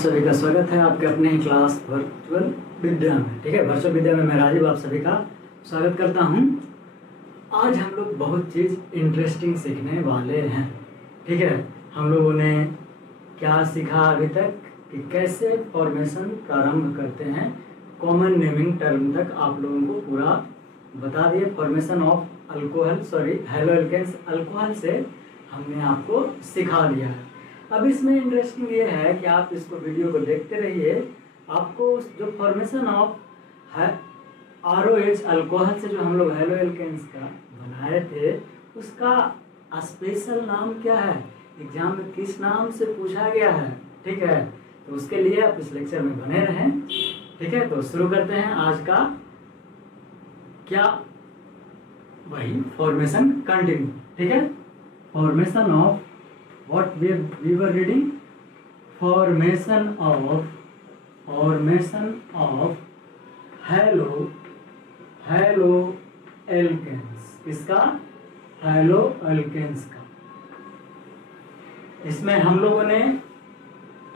सभी का स्वागत है आपके अपने ही क्लास वर्चुअल विद्या में। ठीक है, वर्चुअल विद्या में मैं राजीव आप सभी का स्वागत करता हूं। आज हम लोग बहुत चीज़ इंटरेस्टिंग सीखने वाले हैं। ठीक है, हम लोगों ने क्या सीखा अभी तक कि कैसे फॉर्मेशन प्रारंभ करते हैं, कॉमन नेमिंग टर्म तक आप लोगों को पूरा बता दिए। Formation of haloalkanes alcohol से हमने आपको सिखा दिया है। अब इसमें इंटरेस्टिंग ये है कि आप इसको वीडियो को देखते रहिए, आपको जो फॉर्मेशन ऑफ ROH अल्कोहल से जो हम लोग हेलो एल्केन्स का बनाए थे उसका स्पेशल नाम क्या है, एग्जाम में किस नाम से पूछा गया है। ठीक है, तो उसके लिए आप इस लेक्चर में बने रहें। ठीक है, तो शुरू करते हैं आज का क्या, वही फॉर्मेशन कंटिन्यू। ठीक है, formation of what we were reading, formation of haloalkanes. किसका? हेलो एल्केन्स का। इसमें हम लोगों ने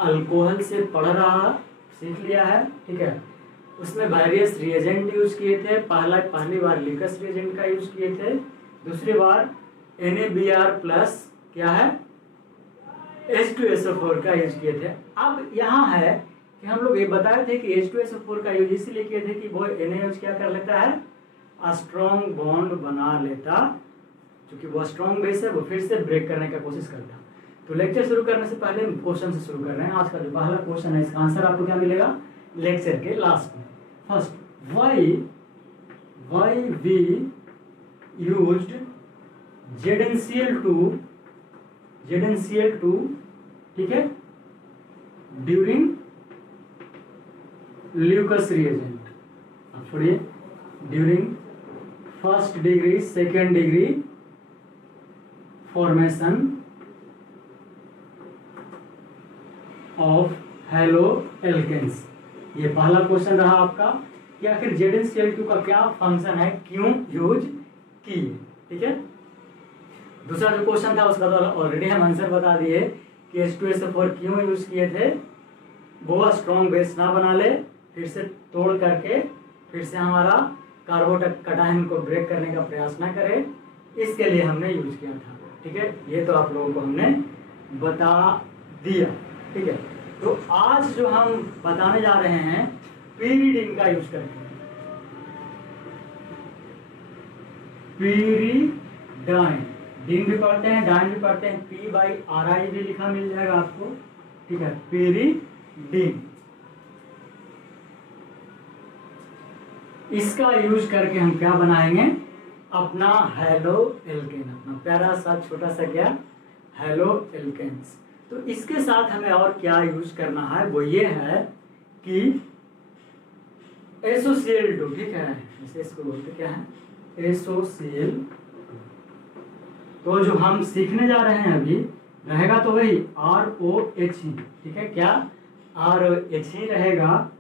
अल्कोहल से पढ़ रहा सीख लिया है। ठीक है, उसमें वेरियस रिएजेंट यूज किए थे। पहली बार लिकस रिएजेंट का यूज किए थे, दूसरी बार NaBr प्लस क्या है H2SO4 का यूज किए थे। अब यहाँ है कि हम लोग ये बताए थे कि H2SO4 का यूज इसलिए किए थे कि वो NaOH क्या कर लेता है, स्ट्रॉन्ग बॉन्ड बना लेता, क्योंकि वो स्ट्रॉन्ग बेस है, वो फिर से ब्रेक करने का कोशिश करता। तो लेक्चर शुरू करने से पहले हम क्वेश्चन से शुरू कर रहे हैं। आज का जो पहला क्वेश्चन है इसका आंसर आपको क्या मिलेगा लेक्चर के लास्ट में। First, why we used ZnCl2, ठीक है, ड्यूरिंग ल्यूकस रिएजेंट। अब छोड़िए, during first degree second degree formation of haloalkanes. ये पहला क्वेश्चन रहा आपका कि आखिर ZnCl2 का क्या फंक्शन है, क्यों यूज किए। ठीक है, दूसरा जो क्वेश्चन था उसका तो ऑलरेडी हम आंसर बता दिए कि H2SO4 क्यों यूज किए थे, वो स्ट्रॉन्ग बेस ना बना ले, फिर से तोड़ करके फिर से हमारा कार्बोकटायन को ब्रेक करने का प्रयास ना करे, इसके लिए हमने यूज किया था। ठीक है, ये तो आप लोगों को हमने बता दिया। ठीक है, तो आज जो हम बताने जा रहे हैं पीरिडीन का यूज करके, पीरिडाइन, डीन भी पढ़ते हैं, डाइन भी पढ़ते हैं, P/RI भी लिखा मिल जाएगा आपको। ठीक है, पीरिडीन, इसका यूज करके हम क्या बनाएंगे, अपना हेलो एल्केन, अपना प्यारा सा छोटा सा क्या हेलो एल्केन्स। तो इसके साथ हमें और क्या यूज करना है, वो ये है कि SOCl2। ठीक है, इसे इसको बोलते क्या है, SOCl। तो जो हम सीखने जा रहे हैं अभी रहेगा तो वही ROH ही। ठीक है, क्या ROH ही रहेगा,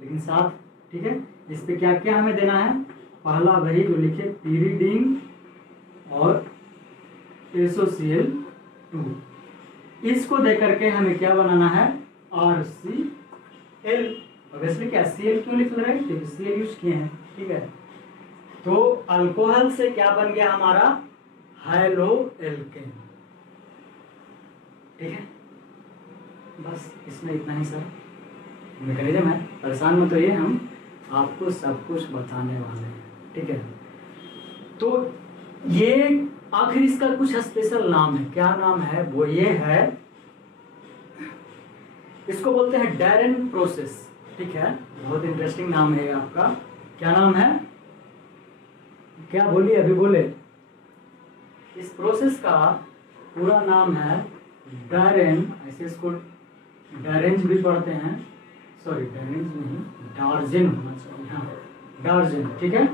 लेकिन साथ ठीक है इस पे क्या क्या हमें देना है, पहला वही जो लिखे पीरिडीन और SOCl2, इसको दे करके हमें क्या बनाना है, RCl। ऑब्वियसली क्या Cl क्यों लिख रहे हैं, क्योंकि Cl यूज किए हैं। ठीक है, तो अल्कोहल से क्या बन गया हमारा हेलो एल्केन। ठीक है, बस इसमें इतना ही सर मैकेनिज्म है, परेशान मत होइए, हम आपको सब कुछ बताने वाले हैं। ठीक है, तो ये आखिर इसका कुछ स्पेशल नाम है, क्या नाम है, वो ये है, इसको बोलते हैं डैरेन प्रोसेस। ठीक है, बहुत इंटरेस्टिंग नाम है आपका। क्या नाम है, क्या बोलिए, अभी बोले। इस प्रोसेस का पूरा नाम है डैरेन, ऐसे इसको डैरेंज भी पढ़ते हैं, सॉरी डैरेंज नहीं, डार्जेन होना चाहिए, हाँ डार्जेन। ठीक है,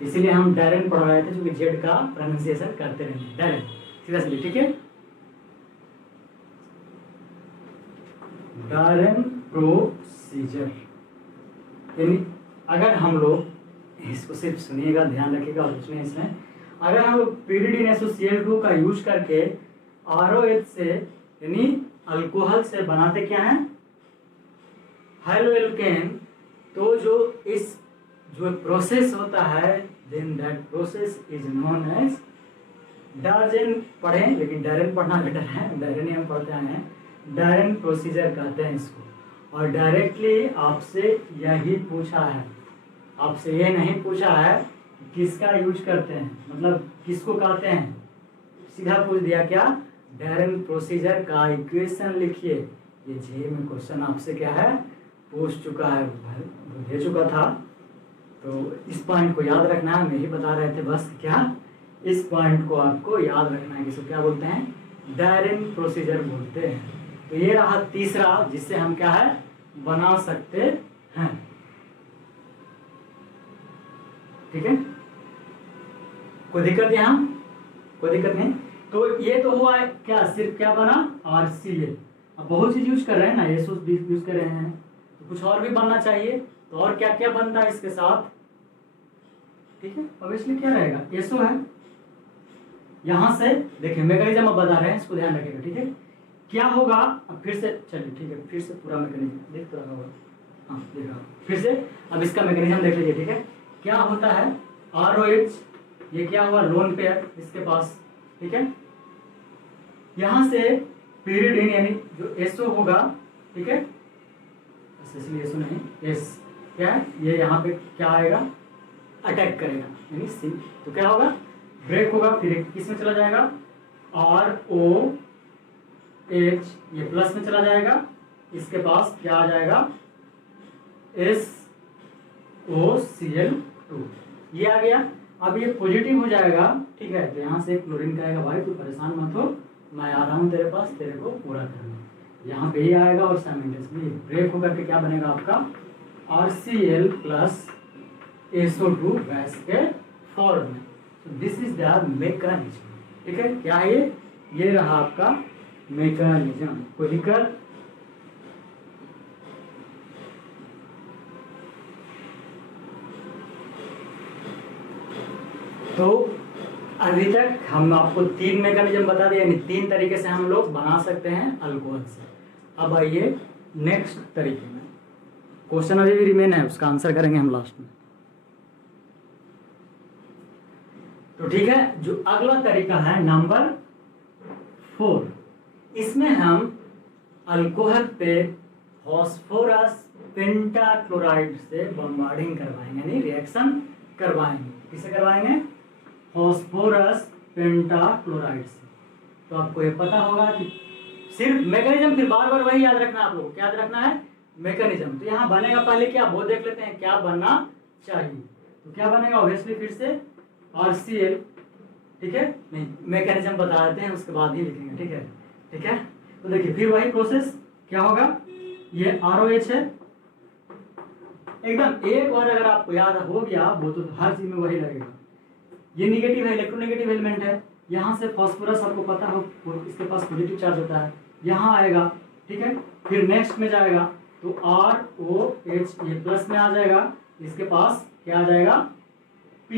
इसीलिए हम डैरेन पढ़ रहे थे, क्योंकि जेड का प्रोनाउंसिएशन करते रहेंगे, डैरेन सीरियसली। ठीक है, डैरेन प्रोसीजर, यानी अगर हम लोग इसको सिर्फ सुनिएगा, ध्यान रखिएगा और कुछ नहीं इसमें, अगर हम लोग पीरिडीन SOCl2 का यूज करके ROH से यानी अल्कोहल से बनाते क्या है, हेलो एल्केन, तो जो इस जो प्रोसेस होता है, then that process is known as डार्जेन पढ़ें, लेकिन डायरेन पढ़ना बेटर है, डायरेन ही हम पढ़ते हैं, डायरेन प्रोसीजर कहते हैं इसको। और डायरेक्टली आपसे यही पूछा है, आपसे ये नहीं पूछा है किसका यूज करते हैं, मतलब किसको कहते हैं, सीधा पूछ दिया क्या, डायरेन प्रोसीजर का इक्वेशन लिखिए। ये जे में क्वेश्चन आपसे क्या है पूछ चुका है, दे चुका था, तो इस पॉइंट को याद रखना है। मैं ही बता रहे थे बस क्या, इस पॉइंट को आपको याद रखना है, किसको क्या बोलते हैं, डायरेन प्रोसीजर बोलते हैं। तो ये रहा तीसरा जिससे हम क्या है बना सकते हैं, ठीक है, कोई दिक्कत यहाँ, कोई दिक्कत नहीं। तो ये तो हुआ है क्या, सिर्फ क्या बना RCl। अब बहुत चीज यूज कर रहे हैं ना, एसओ यूज कर रहे हैं, तो कुछ और भी बनना चाहिए। तो और क्या क्या बनता है इसके साथ, ठीक है, ऑब्वियसली क्या रहेगा, एसओ है। यहां से देखिए मैकेनिज्म अब बता रहे हैं, इसको ध्यान रखिएगा, ठीक है। क्या होगा, अब फिर से चलिए, ठीक है, फिर से पूरा मैकेनिज्म देख तो रहा होगा, हाँ देख रहा हूँ, फिर से अब इसका मैकेनिज्म देख लीजिए, ठीक है। क्या होता है ROH, ये क्या हुआ लोन पेयर इसके पास, ठीक है। यहां से पीरियड यानी जो एसओ होगा, ठीक है, इसलिए एसओ नहीं एस, क्या है ये यहाँ पे क्या आएगा अटैक करेगा, यानी सी, तो क्या होगा ब्रेक होगा, फिर किस में चला जाएगा ROH, ये प्लस में चला जाएगा, इसके पास क्या आ जाएगा SOCl2, ये आ गया। अब ये पॉजिटिव हो जाएगा, ठीक है, तो यहाँ से क्लोरीन का आएगा, भाई तू परेशान मत हो, मैं आ रहा हूँ तेरे पास, तेरे को पूरा करना, यहाँ पे ये आएगा और साइमल्टेनियसली ब्रेक होकर के क्या बनेगा आपका RCl प्लस SO2 गैस के फॉर्म में। तो दिस इज द मैकेनिज्म, ठीक है, क्या है ये रहा आपका मैकेनिज्म, कोई दिक्कत। तो अभी तक हम आपको 3 मैकेनिज्म बता दिए, यानी 3 तरीके से हम लोग बना सकते हैं अल्कोहल से। अब आइए नेक्स्ट तरीके में, क्वेश्चन अभी भी रिमेन है, उसका आंसर करेंगे हम लास्ट में। तो ठीक है, जो अगला तरीका है नंबर 4, इसमें हम अल्कोहल पे फास्फोरस पेंटाक्लोराइड से बम्बार्डिंग करवाएंगे, यानी रिएक्शन करवाएंगे। किसे करवाएंगे, फास्फोरस पेंटाक्लोराइड से। तो आपको ये पता होगा कि सिर्फ मैकेनिज्म, फिर बार बार वही याद रखना है आप लोगों को, क्या याद रखना है मैकेनिज्म। तो यहाँ बनेगा पहले क्या, वो देख लेते हैं क्या बनना चाहिए। तो क्या बनेगा, ऑब्वियसली फिर से RCl, ठीक है, नहीं मैकेनिज्म बता देते हैं उसके बाद ही लिखेंगे, ठीक है, ठीक है। तो देखिए फिर वही प्रोसेस क्या होगा, ये ROH है, एकदम एक बार अगर आपको याद हो गया वो तो हर चीज में वही लगेगा। ये निगेटिव है, इलेक्ट्रोनेगेटिव एलिमेंट है, यहाँ से फास्फोरस आपको पता हो इसके पास पॉजिटिव चार्ज होता है, यहाँ आएगा, ठीक है, फिर नेक्स्ट में जाएगा तो ROH ये प्लस में आ जाएगा, इसके पास क्या आ जाएगा P,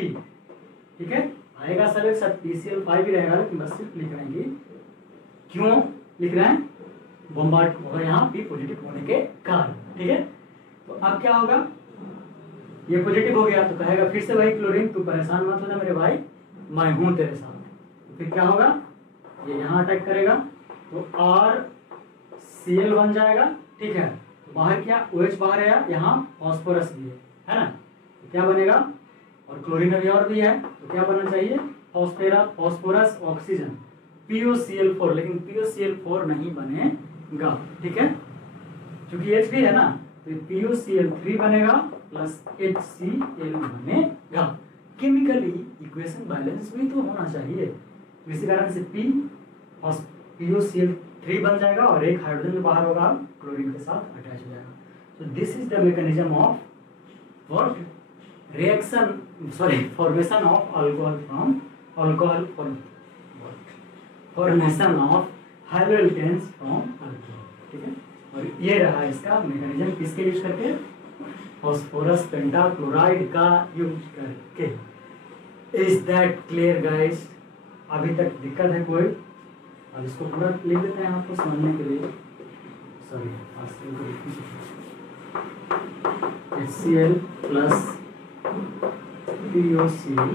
ठीक है, आएगा सब एक साथ PCl5 भी रहेगा, लेकिन बस सिर्फ लिख रहे हैं कि क्यों लिख रहे हैं, बॉम्बार्ड होगा यहाँ P पॉजिटिव होने के कारण, ठीक है। तो अब क्या होगा, ये पॉजिटिव हो गया तो कहेगा फिर से वही क्लोरीन, तू परेशान मत हो जा मेरे भाई, मैं हूं तेरे साथ। फिर क्या होगा, ये यहाँ अटैक करेगा तो RCl बन जाएगा, ठीक है, तो बाहर क्या OH बाहर आया, यहाँ फास्फोरस भी है ना, तो क्या बनेगा, और क्लोरीन अभी और भी है, तो क्या बनना चाहिए फास्फोरस ऑक्सीजन POCl4, लेकिन POCl4 नहीं बनेगा, ठीक है, क्योंकि H भी है ना, तो POCl3 बनेगा प्लस HCl बनेगा। केमिकली इक्वेशन बैलेंस भी तो होना चाहिए, तो इसी कारण से POCl3 बन जाएगा और एक हाइड्रोजन जो बाहर होगा क्लोरीन के साथ अटैच हो जाएगा। तो this is the mechanism of what reaction, sorry formation of alcohol from alcohol, formation of hydroalkenes from alcohol, ठीक है। और ये रहा इसका मैकेनिज्म, किसके यूज करके, फास्फोरस पेंटाक्लोराइड का यूज करके। इज दैट क्लियर गाइस, अभी तक दिक्कत है कोई, अब इसको पूरा लिख देते हैं आपको समझने के लिए, सॉरी HCl प्लस POCl।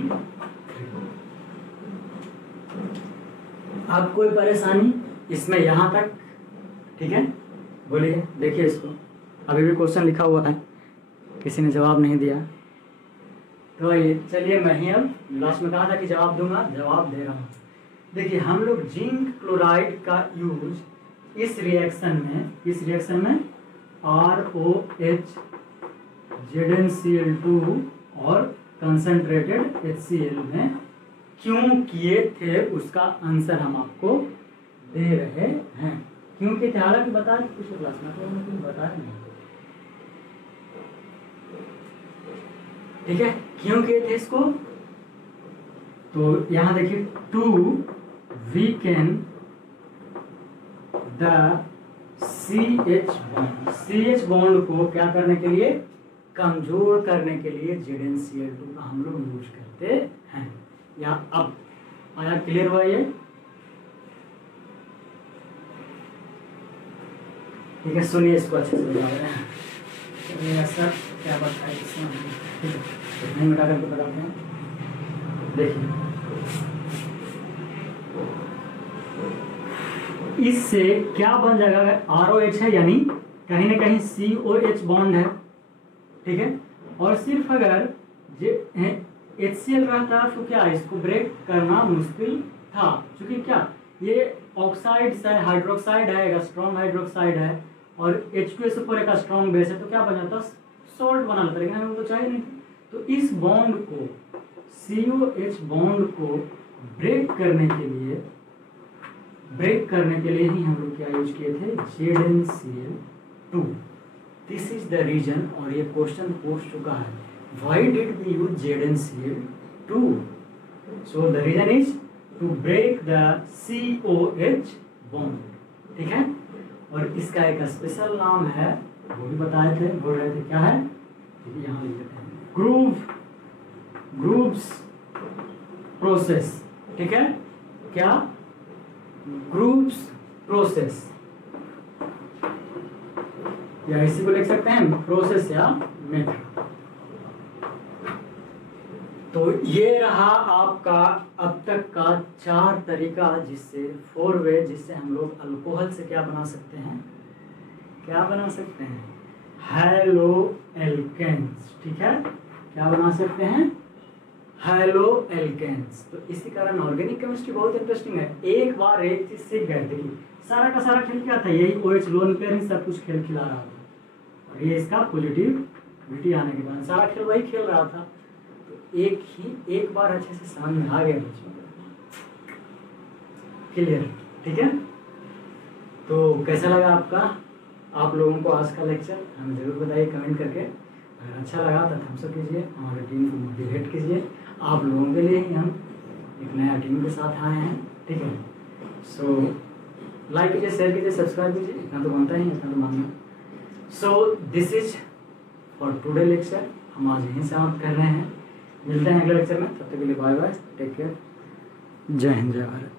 अब कोई परेशानी इसमें यहाँ तक? ठीक है, बोलिए। देखिए इसको, अभी भी क्वेश्चन लिखा हुआ है, किसी ने जवाब नहीं दिया। तो ये चलिए, मैं ही अब लास्ट में कहा था कि जवाब दूंगा, जवाब दे रहा हूँ। देखिए, हम लोग जिंक क्लोराइड का यूज इस रिएक्शन में ROH ZnCl2 और कंसंट्रेटेड HCl में क्यों किए थे, उसका आंसर हम आपको दे रहे हैं। क्यों किए थे, हालांकि बता कुछ क्लास में तो कुछ बताया नहीं। ठीक है, क्यों किए थे इसको? तो यहाँ देखिए, to weaken the CH bond को क्या करने के लिए? कमजोर करने के लिए ZnCl2 का हम लोग यूज करते हैं। या अब आया, क्लियर हुआ ये? ठीक है, सुनिए इसको अच्छे से बता रहे हैं। सर क्या बताए नहीं मिटा करके बताते हैं। देखिए, इससे क्या बन जाएगा? ROH है, यानी कहीं ना कहीं COH बॉन्ड है। ठीक है, और सिर्फ अगर HCl रहता तो क्या इसको ब्रेक करना मुश्किल था, क्योंकि क्या ये ऑक्साइड से हाइड्रोक्साइड है, स्ट्रॉन्ग हाइड्रोक्साइड है, और H2SO4 एक स्ट्रॉन्ग बेस है, तो क्या बन जाता? सोल्ट बना लेता, लेकिन हमें तो चाहिए नहीं। तो इस बॉन्ड को, COH बॉन्ड को ब्रेक करने के लिए ही हम लोग क्या यूज किए थे? ZnCl2। This is the reason, और ये क्वेश्चन पूछ चुका है, why did we use ZnCl2? So the reason is to break the COH bond. ठीक है, और इसका एक स्पेशल नाम है, वो भी बताए थे, बोल रहे थे क्या है, यहाँ लिख देते हैं, ग्रूव्स प्रोसेस। ठीक है, क्या? ग्रूव्स प्रोसेस, या इसी को लिख सकते हैं प्रोसेस या मेथड। तो ये रहा आपका अब तक का 4 तरीका, जिससे 4 वे, जिससे हम लोग अल्कोहल से क्या बना सकते हैं? क्या बना सकते हैं? Haloalkanes. ठीक है, क्या बना सकते हैं? Haloalkanes. तो इसी कारण ऑर्गेनिक केमिस्ट्री बहुत इंटरेस्टिंग है। एक बार एक चीज सीख गए थे, सारा का सारा खेल क्या था? यही OH लोन पेयर ही सब कुछ खेल खिला रहा था, और ये इसका पॉजिटिविटी आने के बाद सारा खेल वही खेल रहा था। तो एक बार अच्छे से समझ में आ गया बच्चों, क्लियर? ठीक है, तो कैसा लगा आपका, आप लोगों को आज का लेक्चर? हमें जरूर बताइए कमेंट करके। अगर अच्छा लगा तो थम्स अप कीजिए, हमारी टीम को मोटिवेट कीजिए। आप लोगों के लिए ही हम एक नया टीम के साथ आए हैं। ठीक है, सो लाइक कीजिए, शेयर कीजिए, सब्सक्राइब कीजिए, इतना तो बनता ही है, इतना तो मानना। So this is for today lecture, हम आज यहीं समाप्त कर रहे हैं। मिलते हैं अगले लेक्चर में, तब तक के लिए बाय बाय, टेक केयर, जय हिंद, जय भारत।